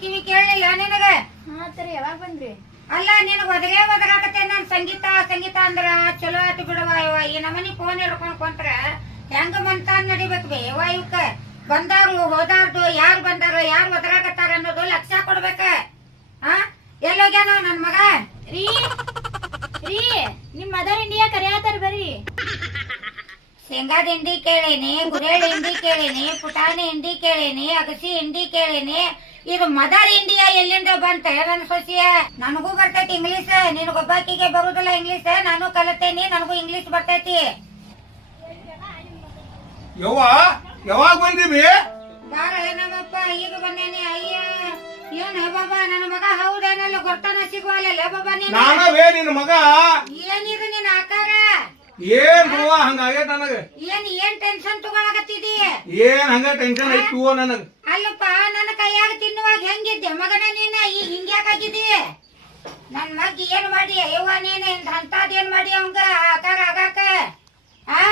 ಕಿವಿ ಕೇಳಲಿಲ್ಲ ನಿನಗೆ? ಯಾವಾಗ ಬಂದ್ರಿ? ಅಲ್ಲ ನೀನು ಒದರೇ ಒದರಾಕತ್ತೆ ನಾನು ಸಂಗೀತ ಸಂಗೀತ ಅಂದ್ರ ಚಲೋ ಆಯ್ತು ಬಿಡವ ಇವ ಈ ನಮನಿ ಫೋನ್ ಹಿಡ್ಕೊಂಡ್ ಕುಂತ್ರ ಹೆಂಗ ಮಂತಾನ್ ನಡಿಬೇಕು ಬೇ ಇವ ಇವಕ್ಕ ಬಂದಾರು ಹೋದಾರ್ದು ಯಾರು ಬಂದಾರ ಯಾರು ಒದರಾಕತ್ತಾರ ಅನ್ನೋದು ಲಕ್ಷ ಕೊಡ್ಬೇಕ. ಹಾ ಎಲ್ಲೋಗ್ಯಾನ ನನ್ ಮಗ? ರೀ ರೀ ನಿಮ್ ಮದರ್ ಇಂಡಿಯಾ ಕರೆಯತ್ತಾರ ಬರ್ರಿ. ಶೇಂಗಾದ ಹಿಂಡಿ ಕೇಳೇನಿ ಗುರೇಳ್ ಹಿಂಡಿ ಕೇಳೇನಿ ಪುಟಾಣಿ ಹಿಂಡಿ ಕೇಳೇನಿ ಅಗಸಿ ಹಿಂಡಿ ಕೇಳೇನಿ ಇದು ಮದರ್ ಇಂಡಿಯಾ ಎಲ್ಲಿಂದ ಬಂತ? ನನ್ನ ಸೊಸಿಯ ನನಗೂ ಬರ್ತೈತಿ ಇಂಗ್ಲಿಷ್ ನಿನಗೊಬ್ಬಾಕಿಗೆ ಬರುದಿಲ್ಲ ಇಂಗ್ಲಿಷ್ ನಾನು ಕಲತೇನಿ ನನಗೂ ಇಂಗ್ಲಿಷ್ ಬರ್ತೈತಿ. ಯವ್ವ ಯಾವಾಗ ಬಂದಿವಿ ಬಾರ ನಮ್ಮಪ್ಪ ಈಗ ಬಂದೇನಿ ಅಯ್ಯ. ಏನ್ ಬಾಬಾ ನನ್ನ ಮಗ ಹೌದೇನಲ್ಲ ಗೊತ್ತನ ಸಿಗುವಲ್ಲ ಬಾಬಾ ನೀನು. ನಾನವೇ ನಿನ್ನ ಮಗ? ಏನಿದು ನಿನ್ನ ಆಕಾರ? ಏನ್ ಹಂಗಾಗೈತ್ ನನಗ. ಏನ್ ಏನ್ ಟೆನ್ಷನ್ ತಗೊಳಕತ್ತಿದಿ? ಏನ್ ಹಂಗ ಟೆನ್ಷನ್ ಐತಿ ನನಗ? ಹೆಂಗಿದ್ದೆ ಮಗನ ನೀನ ಈಗ ಹಿಂಗ್ಯಾಕಾಗಿದ್ದಿ ನನ್ ಮಗ್ ಏನ್ ಮಾಡಿ? ಅಯ್ಯವ್ವ ನೀನ್ ಅಂತದ್ ಏನ್ ಮಾಡಿ ಅವಂಗ? ಆಕಾರ ಆಗಾಕ? ಆ?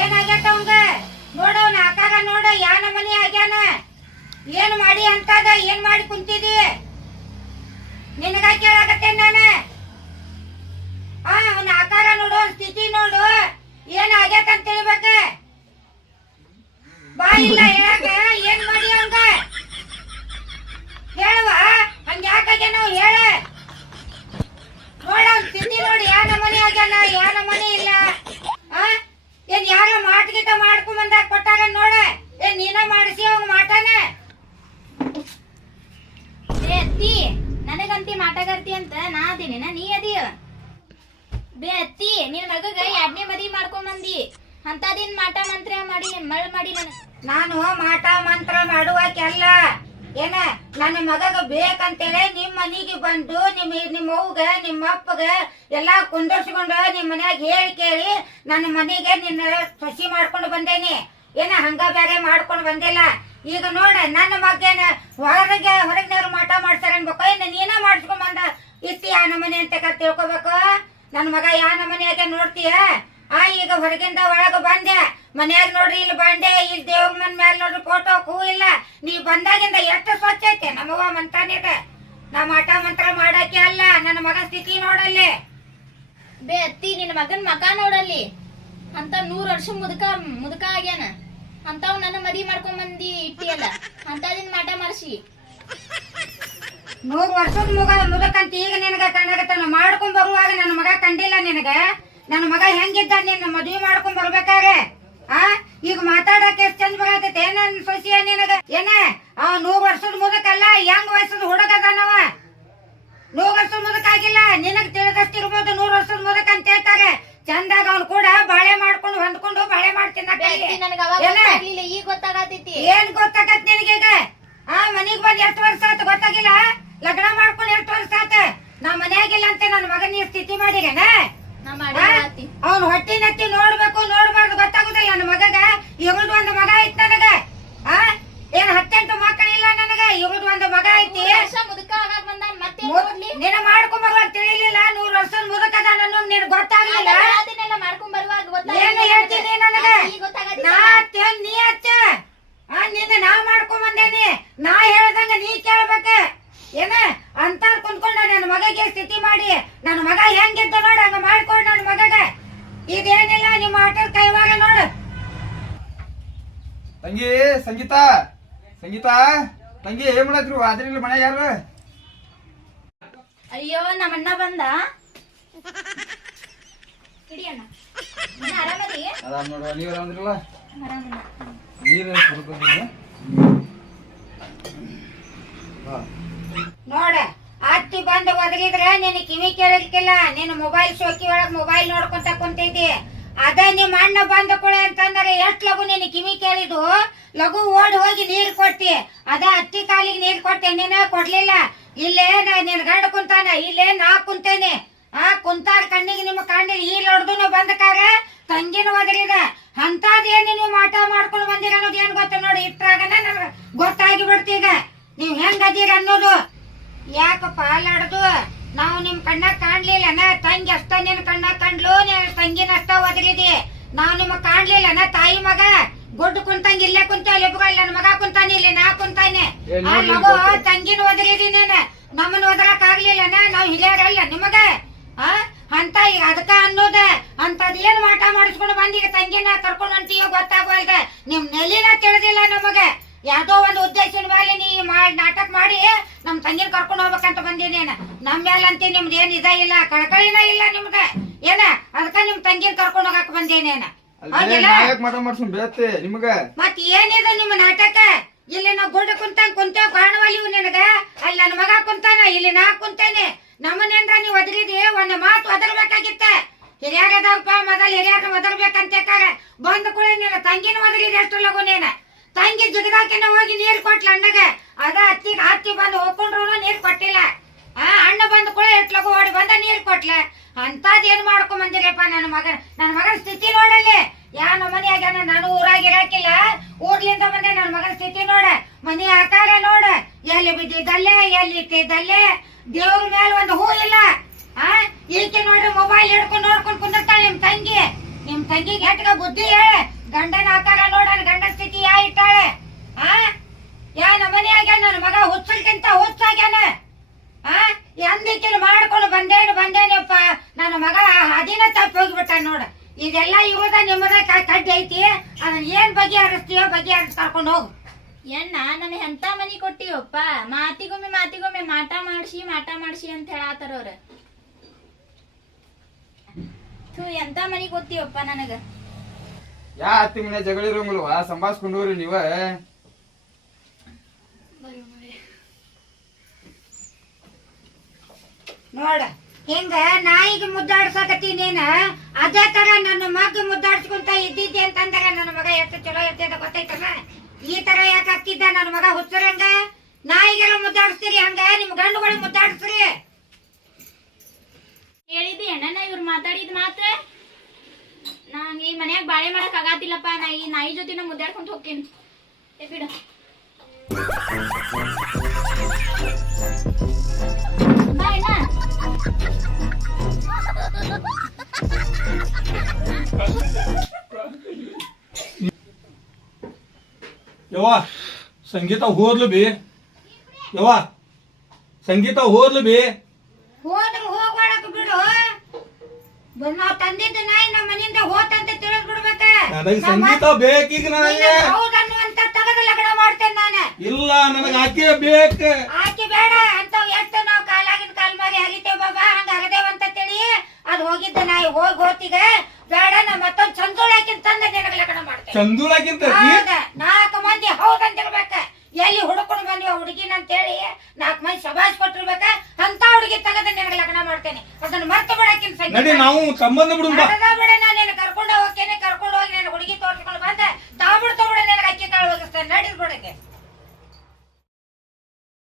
ಏನಾಗ್ಯಾಕ ಅವಂಗ? ನೋಡು, ಅವನ ಆಕಾರ ನೋಡ, ಯಾ ನಮನಿ ಆಗ್ಯಾನ? ಏನ್ ಮಾಡಿ ಅಂತದ ಏನ್ ಮಾಡಿ ಕುಂತಿದಿ ನಿನಗ ಕೇಳಾಗತ್ತೆ ನಾನ? ಆ, ಅವನ ಆಕಾರ ನೋಡು ಸ್ಥಿತಿ ನೋಡು ಏನ್ ಆಗ್ಯಾತ ಅಂತ ಹೇಳ್ಬೇಕ ಇಲ್ಲ ಹೇಳಾಕ ಏನ್ ಮಾಡಿ ಹಂಗ ಹೇಳುವ ಹಂಗ ಯಾಕಾಗೆ ನಾವು ಹೇಳ ನೋಡ ಅವ್ನ್ ಸ್ಥಿತಿ ನೋಡಿ ಯಾ ನಮನಿ ಆಗ್ಯಾನ ಯಾ ನಮನಿ ಇಲ್ಲ ಆ ಏನ್ ಯಾರ ಮಾಟ ಗೀಟ ಮಾಡ್ಕೊಂಡ್ ಬಂದಾಗ ಕೊಟ್ಟಾಗ ನೋಡ ಏನ್ ನೀನ ಮಾಡಿಸಿ ಅವಂಗ ಮಾಟನ ಬೇ ಅತ್ತಿ ನನಗಂತಿ ಮಾಟಗಾರ್ತಿ ಅಂತ ನಾ ಅದೀನಿ, ನೀ ಅದಿ ಬೇ ಅತ್ತಿ, ನಿನ್ ಮಗಗ ಎರಡನೇ ಮದಿ ಮಾಡ್ಕೊಂಬಂದಿ ಅಂತದಿನ್ ಮಾಟ ಮಂತ್ರ ಮಾಡಿ, ಮಳ್ ಮಾಡಿ ನನ್ ನಾನು ಮಾಟ ಮಂತ್ರ ಮಾಡುವಕ್ಕೆಲ್ಲ. ಏನ, ನನ್ನ ಮಗಗ ಬೇಕಂತೇಳಿ ನಿಮ್ ಮನಿಗೆ ಬಂದು ನಿಮ್ ನಿಮ್ಮ ಅವ್ಗ ನಿಮ್ಮ ಅಪ್ಪಗ ಎಲ್ಲಾ ಕುಂದರ್ಸ್ಕೊಂಡು ನಿಮ್ ಮನ್ಯಾಗ ಹೇಳಿ ಕೇಳಿ ನನ್ನ ಮನೆಗೆ ನಿನ್ನ ಸಸಿ ಮಾಡ್ಕೊಂಡು ಬಂದೇನಿ. ಏನ, ಹಂಗ ಬೇರೆ ಮಾಡ್ಕೊಂಡು ಬಂದಿಲ್ಲ. ಈಗ ನೋಡ, ನನ್ನ ಮಗನ ಹೊರಗೆ ಹೊರಗಿನವ್ರು ಮಾಟ ಮಾಡ್ತಾರೆ ಅನ್ಬೇಕು. ನೀನ ಮಾಡಿಸ್ಕೊಂಡ್ ಬಂದ ಇತ್ತಿ ಆ ನಮನೆ ಅಂತ ತಿಳ್ಕೊಬೇಕು? ನನ್ನ ಮಗ ಯಾ ನಮನೆಯಾಗೆ ನೋಡ್ತೀಯ? ಆ, ಈಗ ಹೊರಗಿಂದ ಒಳಗ ಬಂದೆ. ಮನ್ಯಾಗ ನೋಡ್ರಿ, ಇಲ್ಲಿ ಬಂಡೆ ಇಲ್ಲಿ ದೇವ್ರ ಮನ್ ಮ್ಯಾಲ ನೋಡ್ರಿ ಫೋಟೋ ಕೂ ಇಲ್ಲ. ನೀ ಬಂದಾಗಿಂದ ಎಷ್ಟು ಸ್ವಚ್ಛ ಐತೆ? ನಮ್ಮವ್ವ ಮಂತಾನಿದ ನಾ ಮಾಟ ಮಂತ್ರ ಮಾಡಕ್ಕೆ ಅಲ್ಲ. ನನ್ನ ಮಗ ಸ್ಥಿತಿ ನೋಡಲ್ಲಿ. ಬೇ ಅತ್ತಿ, ನಿನ್ನ ಮಗನ್ ಮಗ ನೋಡಲ್ಲಿ. ಅಂತ ನೂರ್ ವರ್ಷ ಮುದುಕ ಮುದುಕ ಆಗ್ಯಾನ. ಅಂತವ್ ನನ್ನ ಮದಿ ಮಾಡ್ಕೊಂಡ್ ಬಂದಿ ಇಟ್ಟಿಯಲ್ಲ ಅಂತದಿನ ಮಾಟ ಮಾರ್ಸಿ. ನೂರ್ ವರ್ಷದ ಮುಗ ಮುದಕಂತ ಈಗ ನಿನಗ ಕಂಡಾಗತ್ತಾನ ಮಾಡ್ಕೊಂಡ್ ಬರುವಾಗ ನನ್ನ ಮಗ ಕಂಡಿಲ್ಲ ನಿನಗ. ನನ್ನ ಮಗ ಹೆಂಗಿದ್ದ ನಿನ್ನ ಮದ್ವೆ ಮಾಡ್ಕೊಂಡ್ ಬರ್ಬೇಕಾರೆ ಆ? ಈಗ ಮಾತಾಡಕ್ ಎಷ್ಟ್ ಚಂದ ಬರತೈತೆ? ಏನ ಸೊಸಿಯ ನಿನಗ? ಏನ? ಅವ ನೂರ್ ವರ್ಷದ ಮುದಕಲ್ಲ ಹೆಂಗ್ ವಯಸ್ಸದ ಹುಡುಗ ಅದಾನವ ನೂರ್ ವರ್ಷದ ಮುದಕ ಆಗಿಲ್ಲ. ನಿನಗ್ ತಿಳಿದಷ್ಟು ಇರ್ಬೋದು ನೂರ್ ವರ್ಷದ ಮುದಕ ಅಂತ ಹೇಳ್ತಾರೆ. ಚಂದಾಗ ಅವ್ನು ಕೂಡ ಬಾಳೆ ಮಾಡ್ಕೊಂಡು ಹೊಂದ್ಕೊಂಡು ಬಾಳೆ ಮಾಡ್ತೀನಿ ನನಗ ಅವಾಗ ಗೊತ್ತಾಗ್ಲಿಲ್ಲ ಈಗ ಗೊತ್ತಾಗತೈತಿ ಏನ್ ಗೊತ್ತಾಗತ್ ಈಗ? ಆ ಮನಿಗ್ ಬಂದ್ ಎಷ್ಟು ವರ್ಷ ಆತ ಗೊತ್ತಾಗಿಲ್ಲ? ಲಗ್ನ ಮಾಡ್ಕೊಂಡು ಎಷ್ಟು ವರ್ಷ ಆತ? ನಾ ಮನ್ಯಾಗಿಲ್ಲ ಅಂತ ನನ್ನ ಮಗನ ಸ್ಥಿತಿ ಮಾಡಿರೇನ ನಾ ಮಾಡಿಲ್ಲ ಅತ್ತಿ ಅವ್ನ ಹೊಟ್ಟಿ ನತ್ತಿ ನೋಡ್ಬೇಕು ನೋಡ್ಬಾರ್ದು ಗೊತ್ತಾಗುದಿಲ್ಲ ನನ್ನ ಮಗಗ ಇವ್ರದ್ ಒಂದು ಮಗ ಐತ್ ನನಗ ಆ ಏನ್ ಹತ್ತೆಂಟು ಮಕ್ಕಳಿಲ್ಲ ನನಗ ಇವ್ರದ್ ಒಂದು ಮಗ ಐತಿ ಮೂರ್ ವರ್ಷ ಮುದುಕ ಆಗಾಕ್ ಬಂದಾನ್ ಮತ್ತೆ ನೋಡ್ಲಿ ನಿನ್ನ ಮಾಡ್ಕೊಂಬರುವ ತಿಳಿಲಿಲ್ಲ ನೂರ್ ವರ್ಷದ ಮುದಕದ ಅನ್ನೋದು ನಿನ್ ಗೊತ್ತಾಗ್ಲಿಲ್ಲ ಅದನ್ನೆಲ್ಲ ಮಾಡ್ಕೊಂಡ್ ಬರುವಾಗ ಏನು ಹೇಳ್ತೀನಿ ನನಗೆ? ನಾ ಹಚ್ಚ ನೀ ಹಚ್ಚ ಆ ನಿನ್ನ ನಾ ಮಾಡ್ಕೊಂಡ್ ಬಂದೇನಿ. ನಾ ಹೇಳ್ದಂಗ ನೀ ಕೇಳ್ಬೇಕ. ಏನ? ಅಂತ ಕುಂತ್ಕೊಂಡ ನನ್ನ ಮಗಗೆ ಸ್ಥಿತಿ ಮಾಡಿ. ನನ್ನ ಮಗ ಹೆಂಗಿದ್ದ ನೋಡ ಹಂಗ ಮಾಡ್ಕೊಂಡ್ ನನ್ನ ಮಗಗ. ಇದೇನಿಲ್ಲ ನಿಮ್ಮ ಆಟದ ಕೈವಾಗ ನೋಡು. ತಂಗಿ ಸಂಗೀತ. ಸಂಗೀತ. ತಂಗಿ ಏನ್ ಮಾಡತ್ರಿ? ಅದ್ರಿಲ್ಲ ಮನೆ ಯಾರು? ಅಯ್ಯೋ ನಮ್ಮ ಅಣ್ಣ ಬಂದ. ಆರಾಮದಿ? ಆರಾಮ್ ನೀವ್ ಆರಾಮದ್ರಲ್ಲ? ನೀರು ನೋಡ ಅತ್ತಿ ಬಂದು ಒದಗಿದ್ರೆ ನಿನ್ ಕಿವಿ ಕೇಳಲಿಕ್ಕಿಲ್ಲ. ನಿನ್ನ ಮೊಬೈಲ್ ಶೋಕಿ ಒಳಗ್ ಮೊಬೈಲ್ ನೋಡ್ಕೊಂತ ಕುಂತಿದ್ದಿ. ಅದ ನಿಮ್ ಅಣ್ಣ ಬಂದ ಕೊಳೆ ಅಂತಂದ್ರೆ ಎಷ್ಟ್ ಲಘು ನಿನ್ ಕಿವಿ ಕೇಳಿದು ಲಘು ಓಡಿ ಹೋಗಿ ನೀರ್ ಕೊಟ್ಟಿ. ಅದ ಅತ್ತಿ ಕಾಲಿಗೆ ನೀರ್ ಕೊಟ್ಟೆ ನೀನ ಕೊಡ್ಲಿಲ್ಲ. ಇಲ್ಲೇ ನಾ- ನಿನ್ ಗಂಡ ಕುಂತಾನ ಇಲ್ಲೇ ನಾ ಕುಂತೇನೆ. ಆ ಕುಂತಾಡ್ ಕಣ್ಣಿಗೆ ನಿಮ್ಮ ಕಣ್ಣಿಗೆ ಈ ಲಡ್ದುನು ಬಂದಕಾರ ತಂಗಿನ ಒದರಿದ ಅಂತದೇನ್ ನೀವು ಮಾಟ ಮಾಡ್ಕೊಂಡು ಬಂದಿರ ಅನ್ನೋದು ಏನ್ ಗೊತ್ತ ನೋಡಿ? ಇಟ್ರಾಗನ ನನಗೆ ಗೊತ್ತಾಗಿ ಬಿಡ್ತೀಗ ನೀವು ಹೆಂಗ್ ಅದೀರ ಅನ್ನೋದು? ಯಾಕಪ್ಪ ಲಡ್ದು ನಾವು ನಿಮ್ ಕಣ್ಣ ಕಾಣ್ಲಿಲ್ಲನ ತಂಗಿ ಅಷ್ಟ ನಿನ್ ಕಣ್ಣ ಕಂಡ್ಲು ನೀನ್ ತಂಗಿನ ಅಷ್ಟ ಒದರಿದಿ ನಾವು ನಿಮ್ ಕಾಣ್ಲಿಲ್ಲನ ತಾಯಿ ಮಗ ಗುಡ್ಡು ಕುಂತಂಗ ಇಲ್ಲೇ ಕುಂತ ಲೆಬ್ಗಳ ಇಲ್ಲ ನನ್ನ ಮಗ ಕುಂತಾನೆ ಇಲ್ಲಿ ನಾ ಕುಂತಾನೆ. ಆ ಮಗು ತಂಗಿನ ಒದರಿದಿ ನೀನ್. ನಮ್ಮನ್ನ ಒದರಕ್ ಆಗ್ಲಿಲ್ಲ ನಾವ್ ಹಿರಿಯರಲ್ಲ ನಿಮಗ. ಆ? ಅಂತ ಈಗ ಅದಕ್ಕ ಅನ್ನೋದ. ಅಂತದ್ ಏನ್ ಮಾಟ ಮಾಡಿಸ್ಕೊಂಡು ಬಂದೀಗ ತಂಗಿನ ಕರ್ಕೊಂಡು ಅಂತೀಯ ಗೊತ್ತಾಗವಲ್ದ ನಿಮ್ ನೆಲಿನ ತಿಳಿದಿಲ್ಲ ನಮಗ. ಯಾವ್ದೋ ಒಂದು ಉದ್ದೇಶದ ಮೇಲೆ ನೀ ಮಾಡಿ ನಾಟಕ ಮಾಡಿ ನಮ್ ತಂಗಿನ ಕರ್ಕೊಂಡು ಹೋಗ್ಬೇಕಂತ ಬಂದಿನೇನ ನಮ್ ಅಂತ ನಿಮ್ದು ಏನ್ ಇದ ಇಲ್ಲ ಕಳಕಳಿನ ಇಲ್ಲ ನಿಮ್ದ ಏನ? ಅದಕ್ಕ ನಿಮ್ ತಂಗಿನ ಕರ್ಕೊಂಡು ಹೋಗಕ್ ಬಂದೇನೇನ ಮತ್ ಏನಿದೆ ನಿಮ್ಮ ನಾಟಕ? ಇಲ್ಲಿ ನಾವು ಗುಡ್ಡ ಕುಂತ ಕುಂತೇವ್ ಕಾಣವಲ್ಲಿವು ನಿನಗ. ಅಲ್ಲಿ ನನ್ನ ಮಗ ಕುಂತಾನ ಇಲ್ಲಿ ನಾ ಕುಂತೇನೆ. ನಮ್ಮನೇಂದ್ರ ನೀವು ಒದರಿದಿ ಒಂದು ಮಾತು ಒದರ್ಬೇಕಾಗಿತ್ತ ಹಿರಿಯರದಪ್ಪ ಮೊದಲು ಹಿರಿಯರ ಒದರ್ಬೇಕಂತ ಬಂದ ಕೂಡ ನೀನು ತಂಗಿನ ಒದರಿದೆ ಎಷ್ಟು ಲಗು ನೀನ. ತಂಗಿ ಜಿಗದಾಕಿನ ಹೋಗಿ ನೀರು ಕೊಟ್ಲ ಅಣ್ಣಗೆ. ಅದ ಹತ್ತಿಗೆ ಹತ್ತಿ ಬಂದು ಹೋಗ್ಕೊಂಡ್ರು ನೀರು ಕೊಟ್ಟಿಲ್ಲ. ಆ, ಅಣ್ಣ ಬಂದ ಕೂಡ ಎಷ್ಟು ಲಗು ಓಡಿ ಬಂದ ನೀರು ಕೊಟ್ಲ. ಅಂತದ್ ಏನ್ ಮಾಡ್ಕೊಂಡ್ ಬಂದಿರಪ್ಪ ನನ್ನ ಮಗ ನನ್ನ ಮಗನ ಸ್ಥಿತಿ ನೋಡಲ್ಲಿ. ಯಾ, ನಮ್ಮ ಮನೆ ಆಗ್ಯಾನ? ನಾನು ಊರಾಗ ಇರಾಕಿಲ್ಲ. ಊರ್ಲಿಂದ ಬಂದೆ, ನನ್ನ ಮಗನ ಸ್ಥಿತಿ ನೋಡ. ಮನೆ ಆಕಾರ ನೋಡ. ಎಲ್ಲಿ ಬಿದ್ದಿದ್ದಲ್ಲೇ, ಎಲ್ಲಿ ಇಟ್ಟಿದ್ದಲ್ಲೇ. ದೇವ್ರ ಮೇಲೆ ಒಂದು ಹೂ ಇಲ್ಲ. ಆ, ಈಕೆ ನೋಡ್ರಿ ಮೊಬೈಲ್ ಹಿಡ್ಕೊಂಡು ನೋಡ್ಕೊಂಡು ಕುಂದಿರ್ತಾಳೆ ನಿಮ್ ತಂಗಿ. ನಿಮ್ ತಂಗಿಗೆ ಹೆಟ್ಗ ಬುದ್ಧಿ ಹೇಳಿ. ಗಂಡನ ಆಕಾರ ನೋಡಣ ಗಂಡ ಸ್ಥಿತಿ ಯಾ ಇಟ್ಟಾಳೆ? ಆ, ಯಾ ನಮ್ಮನೆ ಆಗ್ಯಾನ ನನ್ನ ಮಗ ಹುಚ್ಚಲ್ಕಿಂತ ಹುಚ್ಚಾಗ್ಯಾನ? ಆ ಎಂದಿಕ್ಕಿಲ್ ಮಾಡ್ಕೊಂಡು ಬಂದೇನು ಬಂದೇನಪ್ಪ? ನನ್ನ ಮಗ ಅದಿನ ತಪ್ಪಿ ಹೋಗ್ಬಿಟ್ಟ ನೋಡ. ಇದೆಲ್ಲ ಇರೋದ ನಿಮ್ಮದ ಕಡ್ಡಿ ಐತಿ. ಅದನ್ನ ಏನ್ ಬಗೆ ಅಂತ ಕರ್ಕೊಂಡು ಹೋಗು. ಎಣ್ಣ ನನಗೆ ಎಂತ ಮನಿ ಕೊಟ್ಟಿವಪ್ಪ ಮಾತಿಗೊಮ್ಮೆ ಮಾತಿಗೊಮ್ಮೆ ಮಾಟ ಮಾಡ್ಸಿ ಮಾಟ ಮಾಡ್ಸಿ ಅಂತ ಹೇಳಾತಾರ ಅವ್ರ. ಥೂ ಎಂತ ಮನಿ ಕೊಟ್ಟಿವಪ್ಪ ನನಗ? ಯಾ ಹತ್ತಿ ಮನೆ ಜಗಳಿರಂಗಿಲ್ವಾ ಸಂಭಾಸ್ಕೊಂಡವ್ರಿ ನೀವ. ನೋಡ ಹಿಂಗ ನಾಯಿಗೆ ಮುದ್ದಾಡ್ಸಕತ್ತೀನೇನ ಅದೇ ತರ ನನ್ನ ಮಗ ಮುದ್ದಾಡ್ಸ್ಕೊಂತ ಇದ್ದಿದ್ದೆ ಅಂತಂದ್ರ ನನ್ನ ಮಗ ಎಷ್ಟು ಚಲೋ ಇರ್ತದ ಗೊತ್ತೈತಲ್ಲ ಈ ತರ ಯಾಕೆ ಆಗ್ತಿದ್ದ ನನ್ನ ಮಗ ಹುಚ್ಚರಂಗ ನಾಯಿಗೆಲ್ಲ ಮುದ್ದಾಡಿಸ್ತೀರಿ ಹಂಗ ನಿಮ್ ಗಂಡುಗಳಿಗೆ ಮುದ್ದಾಡಿಸ್ರಿ ಹೇಳಿದ್ದಿ ಅಣ್ಣ ಇವ್ರು ಮಾತಾಡಿದ ಮಾತ ನಂಗೆ ಈ ಮನ್ಯಾಗ ಬಾಳೆ ಮಾಡಕ್ ಆಗತ್ತಿಲ್ಲಪ್ಪ ನಾ ಈ ನಾಯಿ ಜೊತೆ ಮುದ್ದಾಡ್ಕೊಂತ ಹೋಗ್ತೀನಿ ಏ ಬಿಡು ಬಾ ಅಣ್ಣ ಯವ್ವ ಸಂಗೀತ ಹೋದ್ಲು ಬಿ ಯವ್ವ ಸಂಗೀತ ಹೋದ್ಲು ಬಿ ಹೋದ್ರು ಹೋಗ್ಬಾಡಕ್ ಬಿಡು ಬ- ನಾವ್ ತಂದಿದ್ದ ನಾಯಿ ನಮ್ಮ ಮನೆಯಿಂದ ಹೋತಂತ ತಿಳಿದ್ ಬಿಡ್ಬೇಕ ನನಗೆ ಸಂಗೀತ ಬೇಕೀಗ ನನಗೆ. ಹೌದನ್ನುವಂತ ತಗದ ಲಗ್ನ ಮಾಡ್ತೇನೆ ನಾನು. ಇಲ್ಲ ನನಗೆ ಆಕೆ ಬೇಕು. ಆಕಿ ಬೇಡ ಅಂತ ಎಷ್ಟು ನಾವು ಕಾಲಾಗಿನ ಕಾಲ್ ಮಾಡಿ ಹರಿತೇವ್ ಬಾಬಾ ಹಂಗ ಹರದೇವಂತ ತಿಳಿ ಅದ್ ಹೋಗಿದ್ದ ನಾಯಿ ಹೋಗಿ ಹೋತಿಗ. ಬೇಡ ನಾ ಮತ್ತೊಂದ್ ಚಂದೂಳ್ ಹಾಕಿನ ತಂದ ನಿನಗೆ ಲಗ್ನ ಮಾಡ್ತೇನೆ. ಚಂದುಳಕ್ಕಿಂತ ಹೌದ ನಾಲ್ಕು ಮಂದಿ ಹೌದಂತಿರ್ಬೇಕ ಎಲ್ಲಿ ಹುಡುಕೊಂಡು ಬಂದಿವ ಅಂತ ಹೇಳಿ ನಾಲ್ಕು ಮಂದಿ ಶಬಾಷ್ ಕೊಟ್ಟಿರ್ಬೇಕ? ಅಂತ ಹುಡುಗಿ ತಗದ ನಿನಗ ಲಗ್ನ ಮಾಡ್ತೇನೆ. ಅದನ್ನ ಮರ್ತು ಬಿಡಕಿನ ಸಂಗೀತ ನಡಿ ನಾವು ಸಂಬಂಧ ಬಿಡು ಬಿಡ ನಾನು ನಿನ್ನ ಕರ್ಕೊಂಡು ಹೋಗ್ತೇನೆ ಕರ್ಕೊಂಡು ಹೋಗಿ ನನ್ನ ಹುಡುಗಿ ತೋರಿಸ್ಕೊಂಡು ಬಂದ. ತಾಬಿಡ್ತು ಬಿಡ್ತು ಬಿಡ ನಿನಗೆ ಅಕ್ಕಿ ಕಾಳು ಹೋಗಿಸ್ತೇನೆ ನಡೀರ್ ಬಿಡಕ್ಕೆ